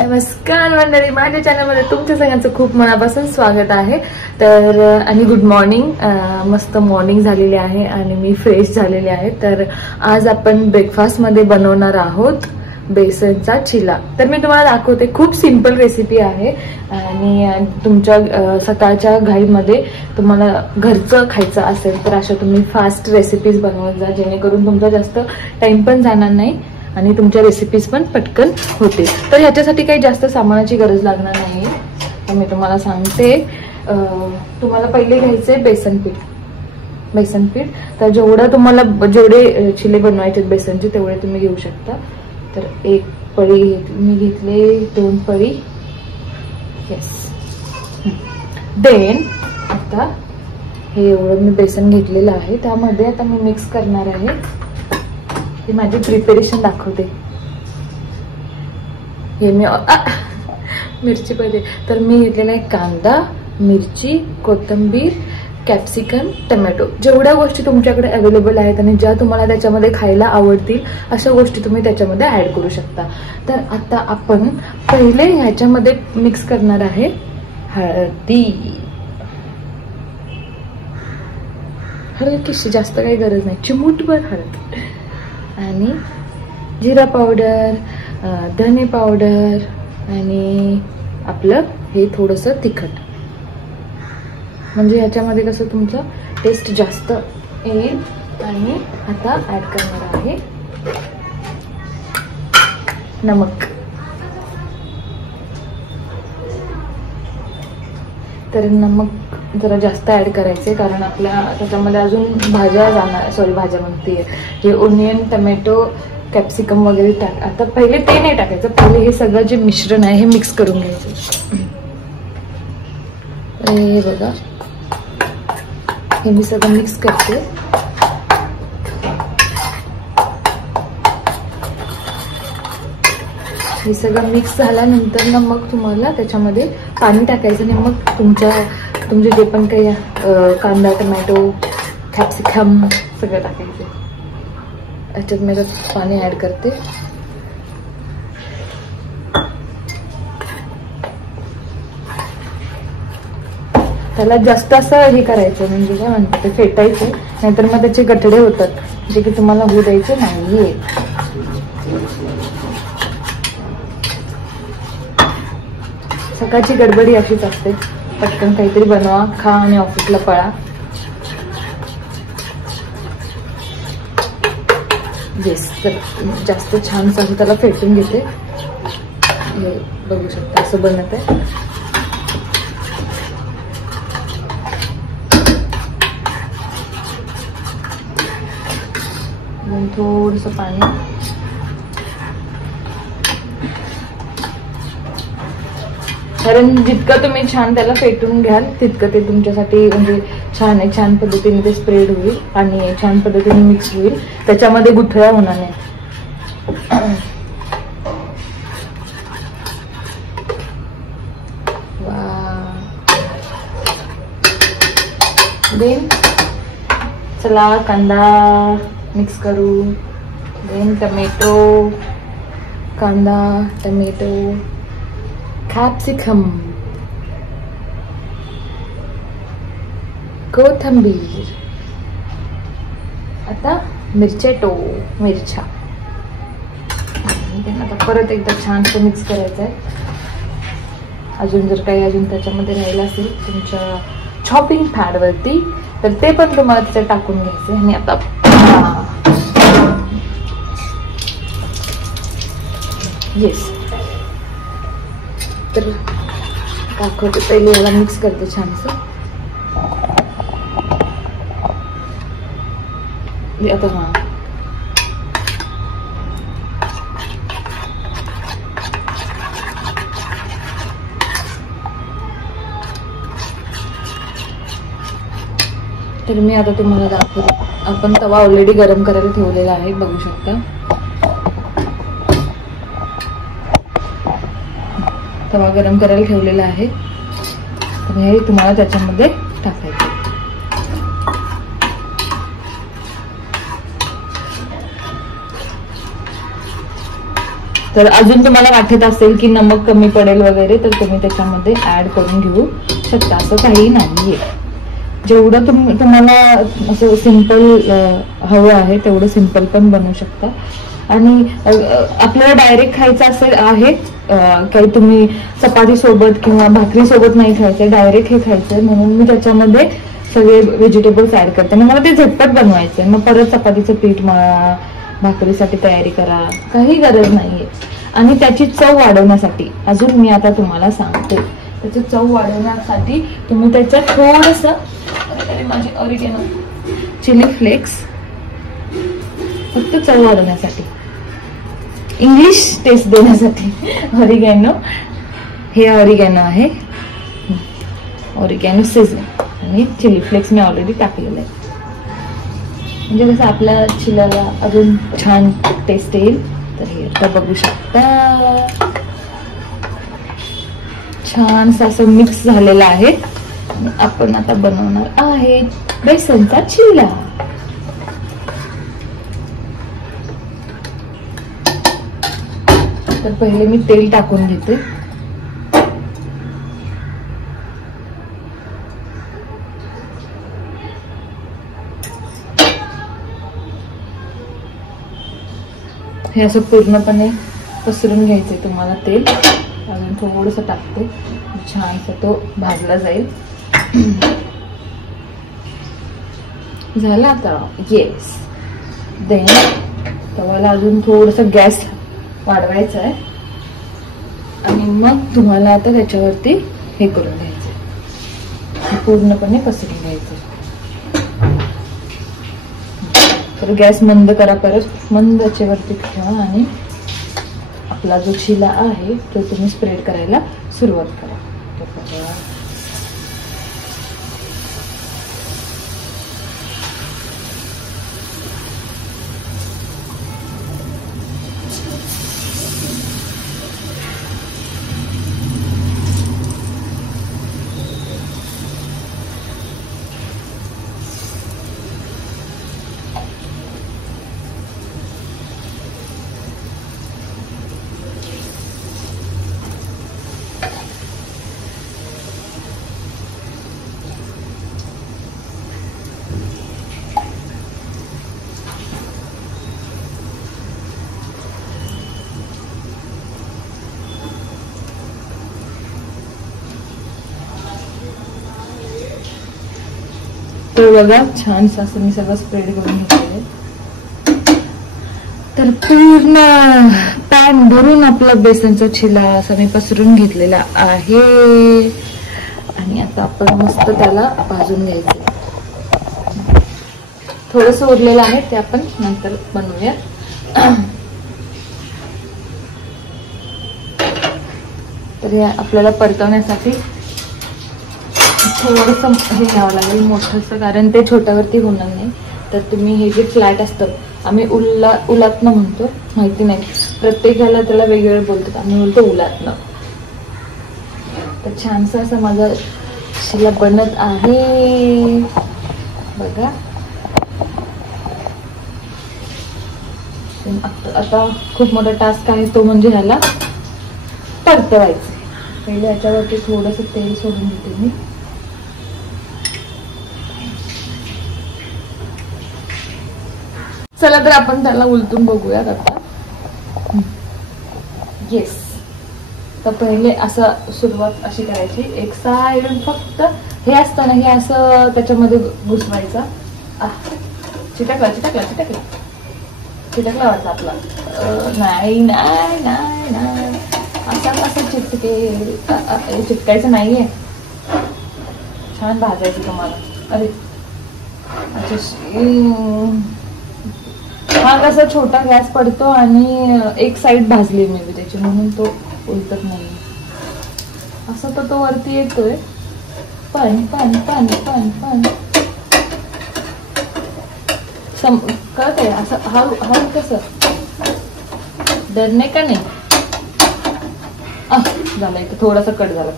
नमस्कार मंडळी, माझ्या चॅनलमध्ये तुमच्या सगळ्यांचं खूप मनापासून स्वागत आहे. तर आणि गुड मॉर्निंग. मस्त मॉर्निंग झालेली आहे आणि मी फ्रेश झालेले आहे. तर आज आपण ब्रेकफास्टमध्ये बनवणार आहोत बेसनचा चिला. तर मी तुम्हाला दाखवते, खूप सिंपल रेसिपी आहे आणि तुमच्या सकाळच्या घाईमध्ये तुम्हाला घरचं खायचं असेल तर अशा तुम्ही फास्ट रेसिपीज बनवत जा, जेणेकरून तुमचा जास्त टाइम पण जाणार नाही आणि तुमच्या रेसिपीज पण पटकन होते. तर ह्याच्यासाठी काही जास्त सामानाची गरज लागणार नाही. तर मी तुम्हाला सांगते, तुम्हाला पहिले घ्यायचे बेसन पीठ. तर जेवढे चिले बनवायचे बेसनचे तेवढे तुम्ही घेऊ शकता. तर एक पळी मी घेतले, 2 पळी. येस. देन आता हे एवढं मी बेसन घेतलेलं आहे, त्यामध्ये आता मी मिक्स करणार आहे. हे माझी प्रिपरेशन दाखवते. हे मी मिरची पाहिजे तर मी घेतलेला आहे कांदा, मिरची, कोथिंबीर, कॅप्सिकम, टोमॅटो. जेवढ्या गोष्टी तुमच्याकडे अवेलेबल आहेत आणि ज्या तुम्हाला त्याच्यामध्ये खायला आवडतील अशा गोष्टी तुम्ही त्याच्यामध्ये ऍड करू शकता. तर आता आपण पहिले ह्याच्यामध्ये मिक्स करणार आहे हळदी. हलकीशी, जास्त काही गरज नाही, चिमूटभर हळद. आणि जिरा पावडर, धने पावडर आणि आपलं हे थोडंसं तिखट. म्हणजे ह्याच्यामध्ये कसं तुमचं टेस्ट जास्त येईल. आणि आता ऍड करणार आहे नमक. तर नमक जरा जास्त ऍड करायचे, कारण आपल्या त्याच्यामध्ये अजून भाज्या म्हणते, हे ओनियन, टमॅटो, कॅप्सिकम वगैरे टाक. आता पहिले ते नाही टाकायचं, पहिले हे सगळं जे मिश्रण आहे हे मिक्स करून घ्यायचं. हे बघा, हे मी सगळं मिक्स करते. हे सगळं मिक्स झाल्यानंतर ना मग तुम्हाला त्याच्यामध्ये पाणी टाकायचं आणि मग तुमचे जे पण काही कांदा, टोमॅटो, कॅप्सिकम सगळं टाकायचं. याच्यात मी पाणी ऍड करते. त्याला जास्त असं हे करायचं, म्हणजे काय म्हणतात ते फेटायचं, नाहीतर मग त्याचे गठडे होतात, जे की तुम्हाला होऊ द्यायचे नाहीये. सकाळची गडबडी अशीच असते, पटकन काहीतरी बनवा, खा आणि ऑफिसला पळा. येस. तर जास्त छान असं त्याला फेटून घेते. हे बघू शकता असं बनत आहे. थोडंसं पाणी. कारण जितकं तुम्ही छान त्याला फेटून घ्याल तितकं ते तुमच्यासाठी म्हणजे छान पद्धतीने ते स्प्रेड होईल आणि छान पद्धतीने मिक्स होईल. त्याच्यामध्ये गुठळ्या होणार नाही. देन चला कांदा मिक्स करू. देन टमॅटो, कांदा, टमॅटो, कॅप्सिकम, कोथिंबीर. आता मिरच्या. आता परत एकदा छानसं मिक्स करायचं आहे. अजून जर काही त्याच्यामध्ये राहिलं असेल तुमच्या चॉपिंग पॅड वरती तर ते पण तुम्हाला त्याच्यात टाकून घ्यायचं. आणि आता येस. तर दाखवते, पहिले याला मिक्स करते छानसं. आता तर मी आता तुम्हाला दाखवते. आपण तवा ऑलरेडी गरम करायला ठेवलेला आहे, बघू शकता. तवा गरम करायला ठेवलेला आहे. तर हे तुम्हाला त्याच्यामध्ये टाकायचं. तर अजून तुम्हाला वाटत असेल की नमक कमी पडेल वगैरे तर तुम्ही त्याच्यामध्ये ऍड करून घेऊ शकता, असं काही नाहीये. जेवढं तुम्हाला असं सिंपल हवं आहे तेवढं सिंपल पण बनवू शकता. आणि आपल्याला डायरेक्ट खायचं असेल आहेच, काही तुम्ही चपाती सोबत किंवा भाकरी सोबत नाही खायचंय, डायरेक्ट हे खायचंय, म्हणून मी त्याच्यामध्ये सगळे व्हेजिटेबल्स ऍड करते. आणि मला ते झटपट बनवायचंय, मग परत चपातीचं पीठ मळा, भाकरीसाठी तयारी करा, काही गरज नाहीये. आणि त्याची चव वाढवण्यासाठी अजून मी आता तुम्हाला सांगते, त्याची चव वाढवण्यासाठी तुम्ही त्याच्यात थोडंसं माझे ऑरिगॅनो चिली फ्लेक्स, फक्त चव वाढवण्यासाठी, इंग्लिश टेस्ट देण्यासाठी ऑरिगॅनो, हे ऑरिगॅनो आहे, ऑरिगॅनो सीझनिंग, आणि चिली फ्लेक्स मी ऑलरेडी टाकलेलं आहे. म्हणजे कसं आपल्या चिलाला अजून छान टेस्ट येईल. तर हे आता बघू शकता छान असं मिक्स झालेलं आहे. आपण आता बनवणार आहे बेसनचा चिला. तर पहिले मी तेल टाकून घेते. हे असं पूर्णपणे पसरून घ्यायचंय तुम्हाला तेल. अजून थोडंसं टाकते, छानसा तो भाजला जाईल. झाला आता. येस. देन तवाला अजून थोडंसं गॅस वाढवायचा आहे आणि मग तुम्हाला आता त्याच्यावरती हे करून घ्यायचं, पूर्णपणे पसरून घ्यायचं. तर गॅस मंद करा, परत मंद आचेवरती ठेवा आणि आपला जो चिला आहे तो तुम्ही स्प्रेड करायला सुरुवात करा. तर बघा छान असं मी सगळं स्प्रेड करून घेतलेलं. तर पूर्ण पॅन भरून आपला बेसनचा चिला असा मी पसरून घेतलेला आहे. आणि आता आपण मस्त त्याला भाजून घ्यायचं. थोडस उरलेलं आहे ते आपण नंतर बनवूया. तर आपल्याला परतवण्यासाठी थोडंसं हे घ्यावं लागेल मोठंसं, कारण ते छोट्यावरती होणार नाही. तर तुम्ही हे जे फ्लॅट असतं, आम्ही उलातनं म्हणतो, माहिती नाही प्रत्येकाला त्याला वेगवेगळं बोलतात, आम्ही बोलतो उलातनं. तर छानसं असं माझा शिला बनत आहे बघा. आता खूप मोठा टास्क आहे तो म्हणजे ह्याला परतवायचं. पहिले याच्यावरती थोडंसं तेल सोडून देते मी. चला तर आपण त्याला उलटून बघूयात आता. येस. तर पहिले असं सुरुवात अशी करायची, एक साइड फक्त हे असतं ना, हे असं त्याच्यामध्ये घुसवायचा. चिटकला चिटकला चिटकला चिटकला वाटतं आपला. नाही नाही नाही नाही असं असं चिटकायचं नाहीये. छान भाजायचं तुम्हाला. अरे हा कसा छोटा गॅस पडतो आणि एक साइड भाजली मी त्याची, म्हणून तो उलटत नाही. असं तर तो वरती येतोय, पण पण पण पण पण कळत आहे असं हळू हळू. कसं डरणे का नाही. झाला इथं थोडासा कट झाला.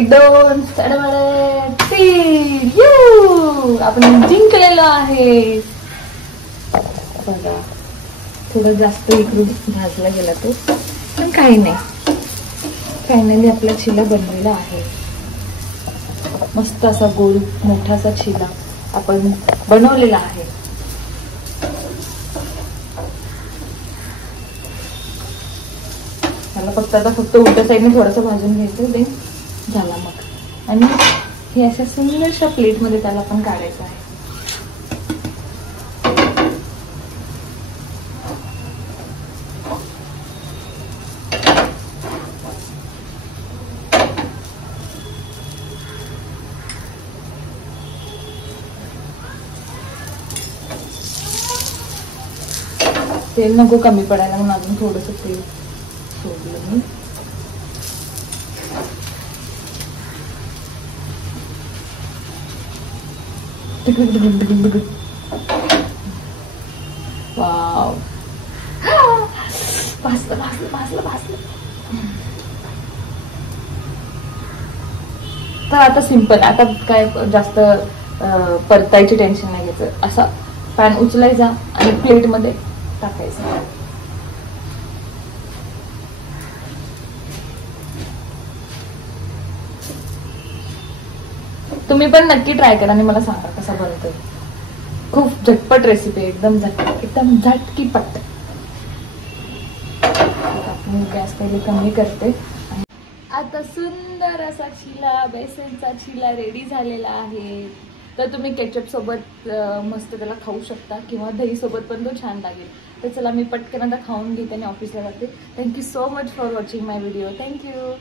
1 2 3 यू आपण जिंकलेलो आहे बघा. थोडं जास्त इकडून भाजला गेला तो, पण काही नाही. फायनली आपला चिला बनलेला आहे. मस्त असा गोल मोठासा चिला आपण बनवलेला आहे. त्याला फक्त उलट्या साईडने थोडंसं भाजून घ्यायचं, देन झाला मग. आणि हे अशा सुंदरशा प्लेटमध्ये त्याला पण काढायचं आहे. तेल नको कमी पडायला म्हणून अजून थोडंसं तेल सोडलं मी. वाव, भाजलं. तर आता सिंपल, आता काय जास्त परतायची टेन्शन नाही घ्यायचं. असा पॅन उचलायचा आणि प्लेटमध्ये टाकायचं. तुम्ही पण नक्की ट्राय करा आणि मला सांगा कसा बनतोय. खूप झटपट रेसिपी, एकदम झटकीपट. आपण गॅस पहिले कमी करते. आता सुंदर असा चिला, बेसनचा चिला रेडी झालेला आहे. तर तुम्ही केचप सोबत मस्त त्याला खाऊ शकता किंवा दही सोबत पण तो छान लागेल. तर चला मी पटकन आता खाऊन घेते आणि ऑफिसला जाते. Thank you so much for watching my video. Thank you.